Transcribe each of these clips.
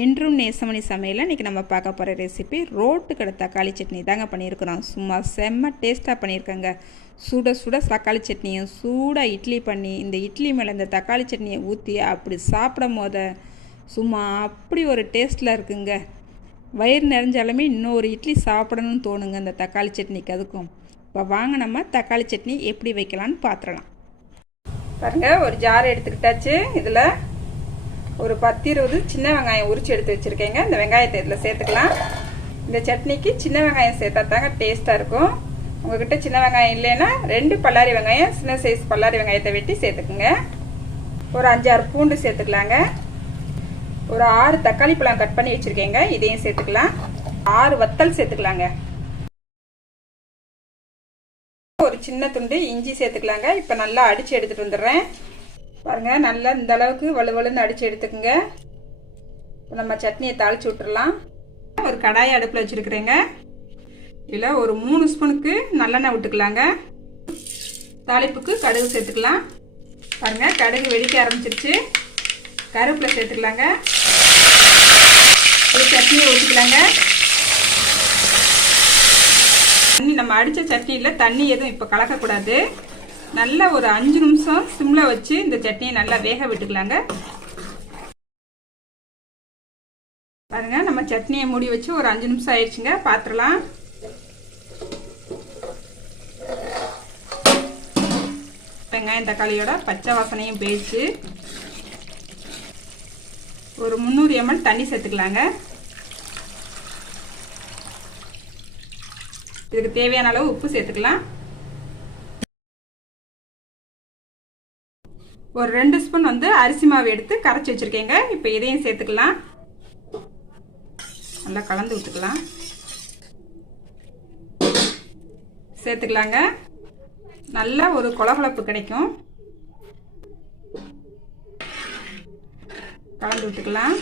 என்றும் நேசமணி சமையலில் இன்றைக்கி நம்ம பார்க்க போகிற ரெசிபி ரோட்டு கடை தக்காளி சட்னி தாங்க பண்ணியிருக்கிறோம். சும்மா செம்ம டேஸ்ட்டாக பண்ணியிருக்கேங்க. சுட சுட தக்காளி சட்னியும் சூடாக இட்லி பண்ணி இந்த இட்லி மேலே இந்த தக்காளி சட்னியை ஊற்றி அப்படி சாப்பிடும் போத சும்மா அப்படி ஒரு டேஸ்ட்டில் இருக்குங்க. வயிறு நிறைஞ்சாலுமே இன்னொரு இட்லி சாப்பிடணும்னு தோணுங்க இந்த தக்காளி சட்னிக்கு அதுக்கும். இப்போ வாங்க நம்ம தக்காளி சட்னி எப்படி வைக்கலான்னு பார்த்துடலாம் பாருங்கள் ஒரு ஜார் எடுத்துக்கிட்டாச்சு. இதில் ஒரு பத்து இருபது சின்ன வெங்காயம் உரிச்சு எடுத்து வச்சுருக்கேங்க. இந்த வெங்காயத்தை இதில் சேர்த்துக்கலாம். இந்த சட்னிக்கு சின்ன வெங்காயம் சேர்த்தா தாங்க டேஸ்ட்டாக இருக்கும். உங்ககிட்ட சின்ன வெங்காயம் இல்லைன்னா ரெண்டு பல்லாரி வெங்காயம் சின்ன சைஸ் பல்லாரி வெங்காயத்தை வெட்டி சேர்த்துக்குங்க. ஒரு அஞ்சாறு பூண்டு சேர்த்துக்கலாங்க. ஒரு ஆறு தக்காளி பழம் கட் பண்ணி வச்சுருக்கேங்க. இதையும் சேர்த்துக்கலாம். ஆறு வத்தல் சேர்த்துக்கலாங்க. ஒரு சின்ன துண்டு இஞ்சி சேர்த்துக்கலாங்க. இப்போ நல்லா அடித்து எடுத்துகிட்டு வந்துடுறேன். பாருங்க நல்லா இந்த அளவுக்கு வலுவலுன்னு அடித்து எடுத்துக்கோங்க. நம்ம சட்னியை தாளித்து விட்டுறலாம். ஒரு கடாயை அடுப்பில் வச்சுருக்குறேங்க. இதில் ஒரு மூணு ஸ்பூனுக்கு நல்லெண்ணெய் விட்டுக்கலாங்க. தாளிப்புக்கு கடுகு சேர்த்துக்கலாம். பாருங்க கடுகு வெடிக்க ஆரம்பிச்சிருச்சு. கருவேப்பிலை சேர்த்துக்கலாங்க. ஒரு சட்னியை ஊற்றிக்கலாங்க தண்ணி நம்ம அடித்த சட்னியில் தண்ணி எதுவும் இப்போ கலக்கக்கூடாது. நல்லா ஒரு அஞ்சு நிமிஷம் சிம்மில் வச்சு இந்த சட்னியை நல்லா வேக விட்டுக்கலாங்க. பாருங்க நம்ம சட்னியை மூடி வச்சு ஒரு அஞ்சு நிமிஷம் ஆயிடுச்சுங்க. பார்த்துடலாம் வெங்காயம் தக்காளியோட பச்சை வாசனையும் போயிடுச்சு ஒரு முந்நூறு எம்எல் தண்ணி சேர்த்துக்கலாங்க. இதுக்கு தேவையான அளவு உப்பு சேர்த்துக்கலாம். ஒரு ரெண்டு ஸ்பூன் வந்து அரிசி மாவு எடுத்து கரைச்சி வச்சுருக்கேங்க. இப்போ இதையும் சேர்த்துக்கலாம். நல்லா கலந்து விட்டுக்கலாம். சேர்த்துக்கலாங்க. நல்லா ஒரு கொலகொலப்பு கிடைக்கும். கலந்து விட்டுக்கலாம்.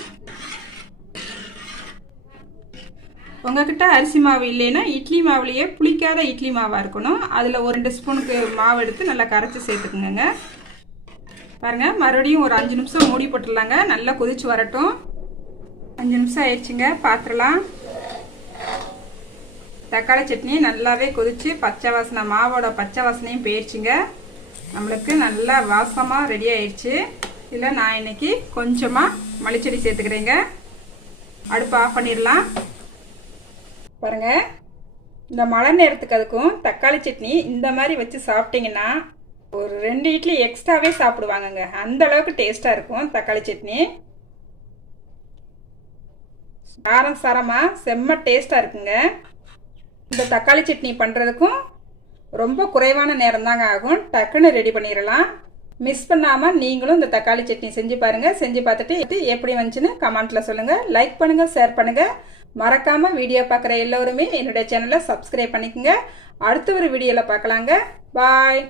உங்ககிட்ட அரிசி மாவு இல்லைன்னா இட்லி மாவுலேயே புளிக்காத இட்லி மாவாக இருக்கணும். அதில் ஒரு ரெண்டு ஸ்பூனுக்கு மாவு எடுத்து நல்லா கரைச்சி சேர்த்துக்குங்க. பாருங்கள் மறுபடியும் ஒரு அஞ்சு நிமிஷம் மூடி போட்டுடலாங்க. நல்லா கொதிச்சு வரட்டும். அஞ்சு நிமிஷம் ஆயிடுச்சுங்க பார்த்துடலாம் தக்காளி சட்னி நல்லாவே கொதிச்சு பச்சை வாசனை மாவோட பச்சை வாசனையும் போயிடுச்சுங்க நம்மளுக்கு நல்லா வாசமாக ரெடி ஆயிடுச்சு. இதில் நான் இன்னைக்கு கொஞ்சமாக மல்லிச்செடி சேர்த்துக்கிறேங்க. அடுப்பு ஆஃப் பண்ணிடலாம். பாருங்க இந்த மழை நேரத்துக்கு அதுக்கும் தக்காளி சட்னி இந்த மாதிரி வச்சு சாப்பிட்டீங்கன்னா ஒரு ரெண்டு இட்லி எக்ஸ்ட்ராவே சாப்பிடுவாங்கங்க. அந்த அளவுக்கு டேஸ்ட்டாக இருக்கும். தக்காளி சட்னி. காரம் சாரமாக செம்ம டேஸ்ட்டாக இருக்குங்க. இந்த தக்காளி சட்னி பண்ணுறதுக்கும் ரொம்ப குறைவான நேரம் தாங்க ஆகும். டக்குன்னு ரெடி பண்ணிடலாம் மிஸ் பண்ணாமல் நீங்களும் இந்த தக்காளி சட்னி செஞ்சு பாருங்கள் செஞ்சு பார்த்துட்டு எப்படி வந்துச்சுன்னு கமெண்ட்டில் சொல்லுங்கள் லைக் பண்ணுங்கள் ஷேர் பண்ணுங்கள் மறக்காமல் வீடியோ பார்க்குற எல்லோருமே என்னுடைய சேனலை சப்ஸ்கிரைப் பண்ணிக்கோங்க. அடுத்த ஒரு வீடியோவில் பார்க்கலாங்க. பாய்